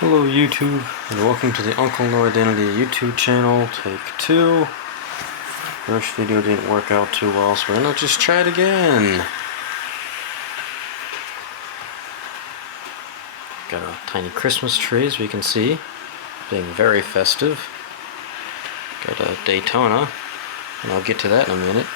Hello YouTube, and welcome to the Uncle No Identity YouTube channel, take 2. First video didn't work out too well, so we're gonna just try it again. Got a tiny Christmas tree, as we can see, being very festive. Got a Daytona, and I'll get to that in a minute.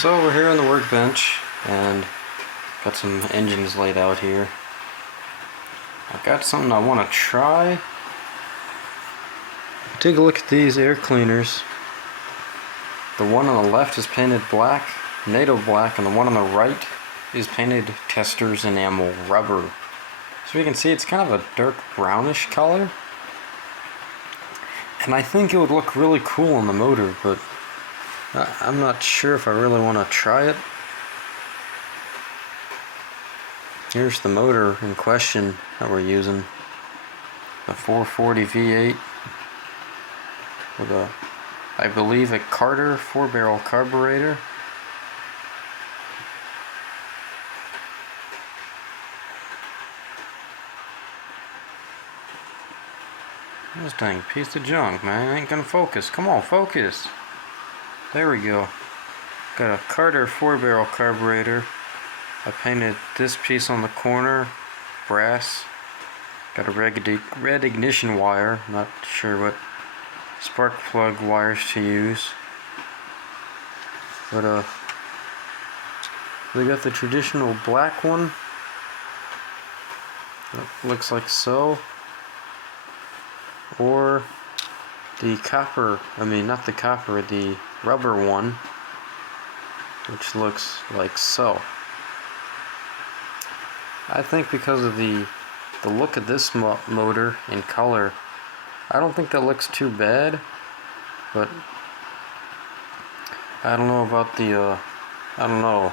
So we're here on the workbench, and got some engines laid out here. I've got something I want to try. Take a look at these air cleaners. The one on the left is painted black, NATO black, and the one on the right is painted Testors enamel rubber. So you can see it's kind of a dark brownish color. And I think it would look really cool on the motor, but I'm not sure if I really want to try it. Here's the motor in question that we're using. A 440 V8 with a, I believe, a Carter 4-barrel carburetor. This dang piece of junk, man. It ain't gonna focus. Come on, focus. There we go. Got a Carter 4-barrel carburetor. I painted this piece on the corner, brass. Got a red ignition wire, not sure what spark plug wires to use. But we got the traditional black one. It looks like so. Or the copper, not the copper, the rubber one, which looks like so. I think because of the look of this motor in color, I don't think that looks too bad, but I don't know about the, I don't know.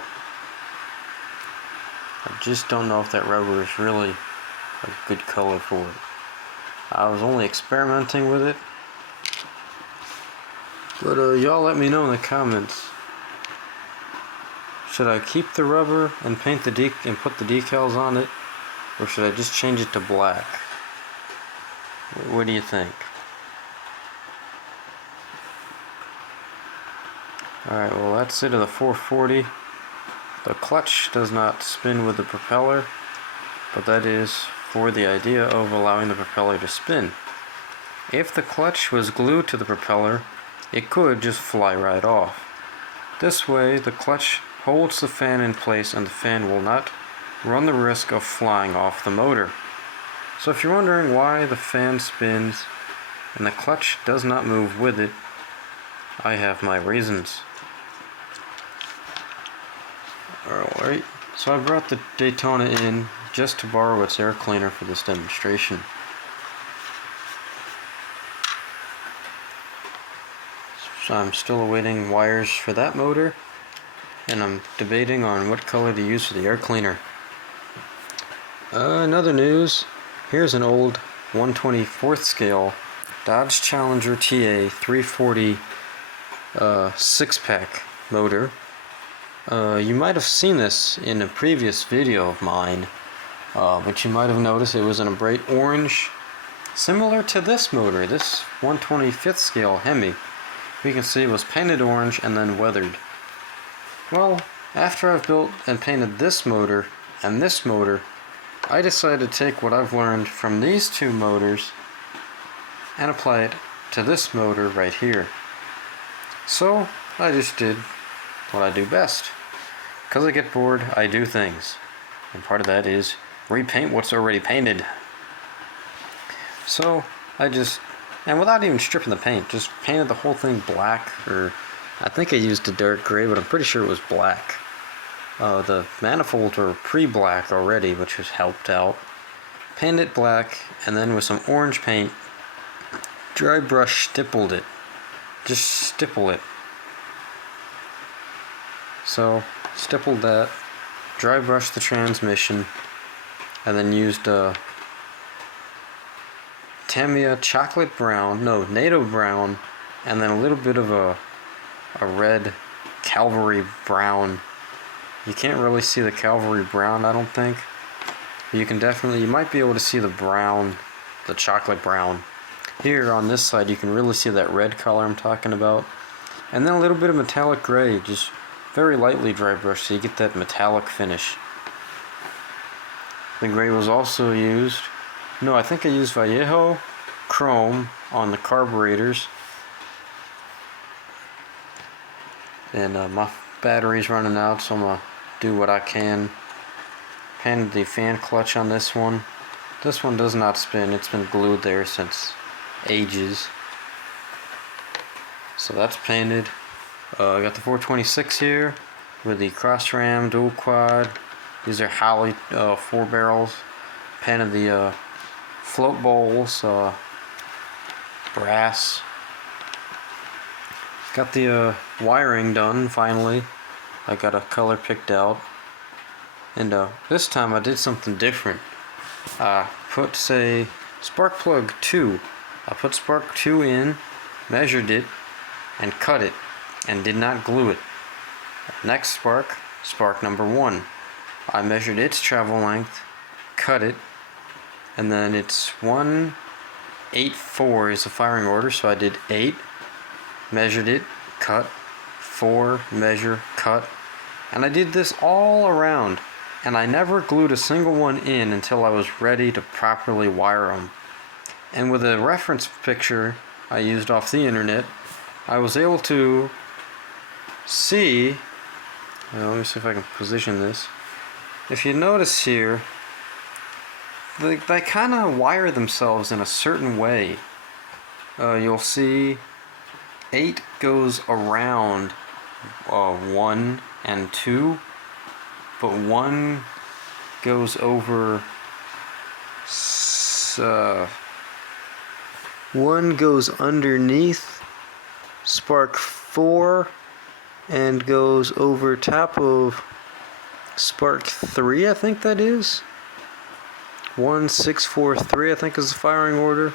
I just don't know if that rubber is really a good color for it. I was only experimenting with it, but y'all let me know in the comments. Should I keep the rubber and paint the and put the decals on it, or should I just change it to black? What do you think? Alright, well that's it of the 440. The clutch does not spin with the propeller, but that is for the idea of allowing the propeller to spin. If the clutch was glued to the propeller, it could just fly right off. This way, the clutch holds the fan in place and the fan will not run the risk of flying off the motor. So if you're wondering why the fan spins and the clutch does not move with it, I have my reasons. Alright, so I brought the Daytona in just to borrow its air cleaner for this demonstration. So I'm still awaiting wires for that motor, and I'm debating on what color to use for the air cleaner. Another news, here's an old 1/24th scale Dodge Challenger TA 340 6-pack motor. You might have seen this in a previous video of mine, but you might have noticed it was in a bright orange, similar to this motor, this 1/25th scale Hemi. We can see it was painted orange and then weathered. Well, after I've built and painted this motor and this motor, I decided to take what I've learned from these two motors and apply it to this motor right here. So I just did what I do best. Because I get bored, I do things. And part of that is repaint what's already painted. So I just, and without even stripping the paint, just painted the whole thing black, or I think I used a dark gray, but I'm pretty sure it was black. The manifolds were pre-black already, which has helped out. Painted it black, and then with some orange paint, dry brush stippled it. Just stipple it. So, stippled that, dry brushed the transmission, and then used Tamiya chocolate brown, no, NATO brown, and then a little bit of a red Calvary brown. You can't really see the Calvary brown, I don't think, You can definitely, you might be able to see the brown, the chocolate brown. Here on this side you can really see that red color I'm talking about. And then a little bit of metallic gray, just very lightly dry brush so you get that metallic finish. The gray was also used, no, I think I used Vallejo Chrome on the carburetors. And my battery's running out, so I'm going to do what I can. Painted the fan clutch on this one. This one does not spin, it's been glued there since ages. So that's painted. I got the 426 here with the cross ram dual quad. These are Holley 4 barrels. Painted the float bowls, brass. Got the wiring done finally. I got a color picked out. And this time I did something different. I put, say, spark plug 2. I put spark 2 in, measured it, and cut it, and did not glue it. Next spark, spark number 1. I measured its travel length, cut it, and then it's 184 is the firing order, so I did 8, measured it, cut, 4, measure, cut, and I did this all around, and I never glued a single one in until I was ready to properly wire them. And with a reference picture I used off the internet, I was able to see, let me see if I can position this. If you notice here, they kind of wire themselves in a certain way. You'll see 8 goes around 1 and 2, but 1 goes over 1 goes underneath spark 4 and goes over top of spark 3, I think that is. 1643 I think is the firing order.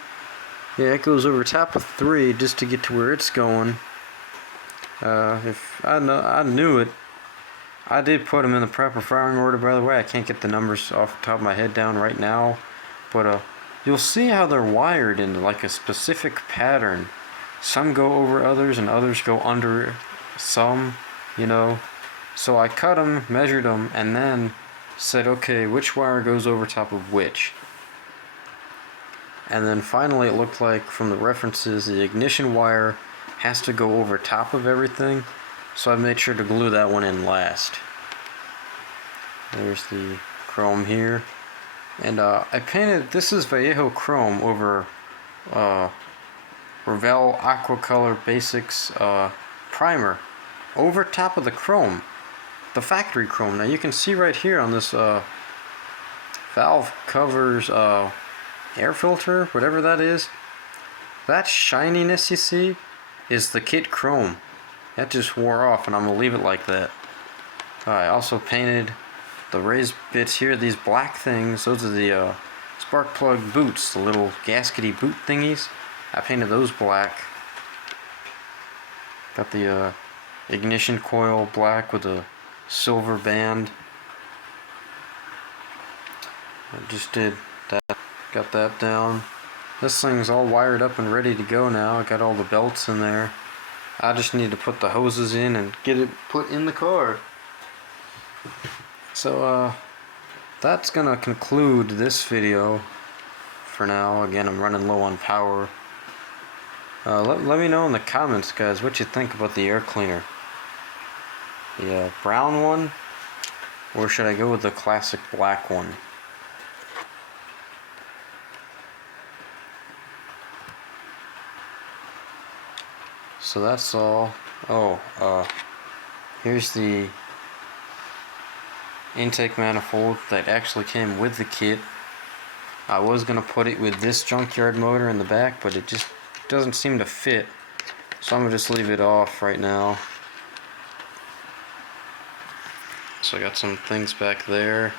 Yeah, it goes over top of 3 just to get to where it's going. If I knew it. I did put them in the proper firing order, by the way. I can't get the numbers off the top of my head down right now, but you'll see how they're wired into like a specific pattern. Some go over others and others go under some, you know. So I cut them, measured them, and then said, okay, which wire goes over top of which? And then finally it looked like from the references the ignition wire has to go over top of everything, so I made sure to glue that one in last. There's the chrome here. And I painted, this is Vallejo Chrome over Revell Aquacolor Basics primer over top of the chrome, the factory chrome. Now you can see right here on this valve covers air filter, whatever that is, that shininess you see is the kit chrome. That just wore off, and I'm gonna leave it like that. I also painted the raised bits here, these black things. Those are the spark plug boots, the little gaskety boot thingies. I painted those black. Got the ignition coil black with a silver band. I just did that, got that down. This thing's all wired up and ready to go now. I got all the belts in there. I just need to put the hoses in and get it put in the car. So that's gonna conclude this video for now. Again, I'm running low on power. Let me know in the comments, guys, what you think about the air cleaner. The brown one, or should I go with the classic black one? So that's all. Oh, here's the intake manifold that actually came with the kit. I was gonna put it with this junkyard motor in the back, but it just doesn't seem to fit, so I'm gonna just leave it off right now. So I got some things back there.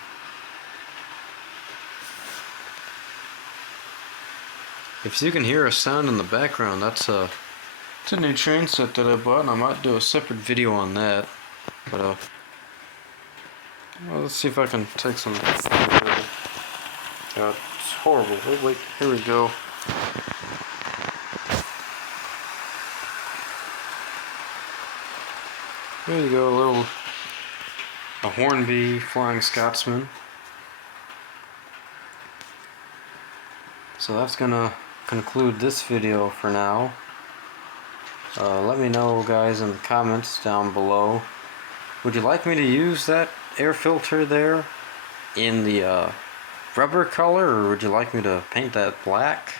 If you can hear a sound in the background, that's it's a new train set that I bought, and I might do a separate video on that. But well, let's see if I can take some. It's horrible. Wait, here we go. There you go, a Hornby Flying Scotsman. So that's gonna conclude this video for now. Let me know, guys, in the comments down below. Would you like me to use that air filter there in the rubber color, or would you like me to paint that black?